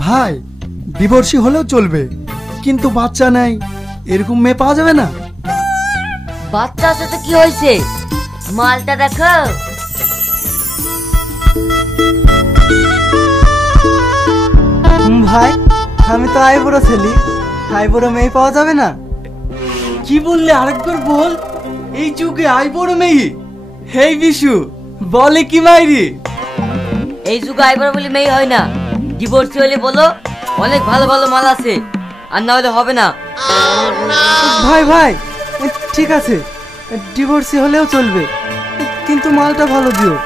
ভাই ডিভোর্সি হলেও চলবে, কিন্তু বাচ্চা নাই, এরকম মেয়ে পাওয়া যাবে না? বাচ্চা আছে তো কি হয়েছে, মালটা দেখো। ভাই আমি তো আইবুড়ো ছেলে, আইবুড়ো মেয়ে পাওয়া যাবে না? কি বললে আরেকবার বল। এই যুগে আইবুড়ো মেয়ে? হেই বিশু, বলে কি মাইরি? এই যুগে আইবার বলে মেয়ে হয় না, ডিভোর্সি হলে বলো, অনেক ভালো ভালো মাল আছে, আর না হলে হবে না। ভাই ভাই ঠিক আছে, ডিভোর্সি হলেও চলবে, কিন্তু মালটা ভালো দিও।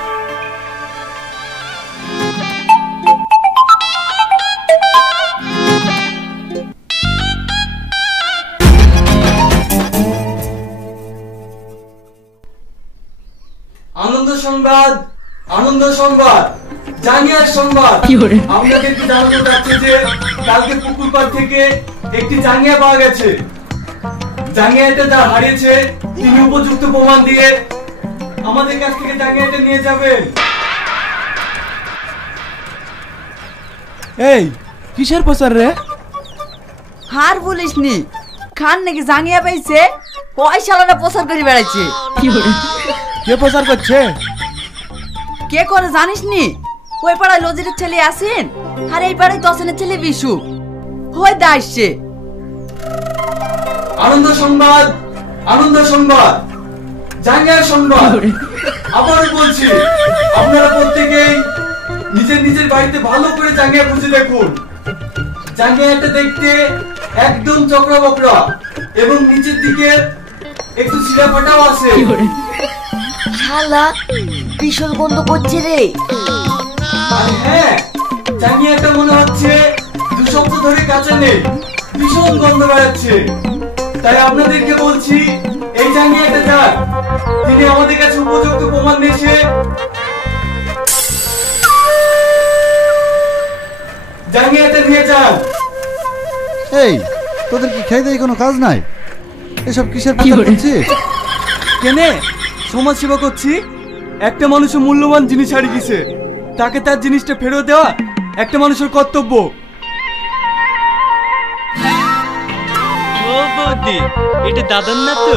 আনন্দ সংবাদ, আনন্দ সংবাদ, জাঙ্গিয়ার সংবাদ। আপনাদেরকে জানাতে চাচ্ছি যে কালকে পুকুর পাড় থেকে একটি জাঙ্গিয়া পাওয়া গেছে। জাঙ্গিয়াটা যা হারিয়েছে তিনি উপযুক্ত প্রমাণ দিয়ে আমাদের কাছ থেকে জাঙ্গিয়াটা নিয়ে যাবেন। এই কিসের প্রচার রে? হার বলিস নি, খান নাকি জাঙ্গিয়া পাইছে, পয়সালাটা প্রচার করে বেড়াচ্ছে। কে প্রচার করছে? কে করে জানিস নি? ওই পাড়ায় লজিরের ছেলে আসেন, আর এই পাড়ায় দশনের ছেলে বিশু হয়ে আসছে। আনন্দ সংবাদ, আনন্দ সংবাদ, জাঙ্গিয়ার সংবাদ। আবারও বলছি, আপনারা প্রত্যেকেই নিজের নিজের বাড়িতে ভালো করে জাঙ্গিয়া খুঁজে দেখুন। জাঙ্গিয়াটা দেখতে একদম চকরা বকরা এবং নিচের দিকে একটু ছিঁড়া ফাটাও আছে। শালা ভীষণ গন্ধ করছে রে। আর হ্যাঁ, জাঙ্গিয়াটা মনে হচ্ছে 2 সপ্তাহ ধরে কাঁচা নেই, ভীষণ গন্ধ বেড়াচ্ছে। তাই আপনাদেরকে বলছি, এই জাঙ্গিয়াটা যার, তিনি আমাদের কাছে উপযুক্ত প্রমাণ এসে জাঙ্গিয়াটা নিয়ে যান। এই তোদের কি খেয়ে দেয় কোনো কাজ নাই? এসব কিসের প্রচার করছিস? কেনে সমাজ সেবা করছি। একটা মানুষের মূল্যবান জিনিস হারিয়ে গেছে, তাকে তার জিনিসটা ফেরত দেওয়া একটা মানুষের কর্তব্য। ও বৌদি, এটা দাদার না তো?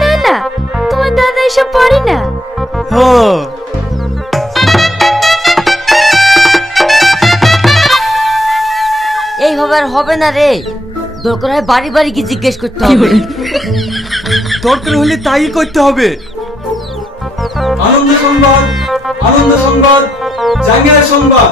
না না, তোমার দাদা এসব পারে না। এইভাবে আর হবে না রে, দরকার হয় বাড়ি বাড়ি কি জিজ্ঞেস করতে হবে। দরকার হলে তাই করতে হবে। আনন্দ সংবাদ, আনন্দ সংবাদ, জাঙ্গিয়ার সংবাদ।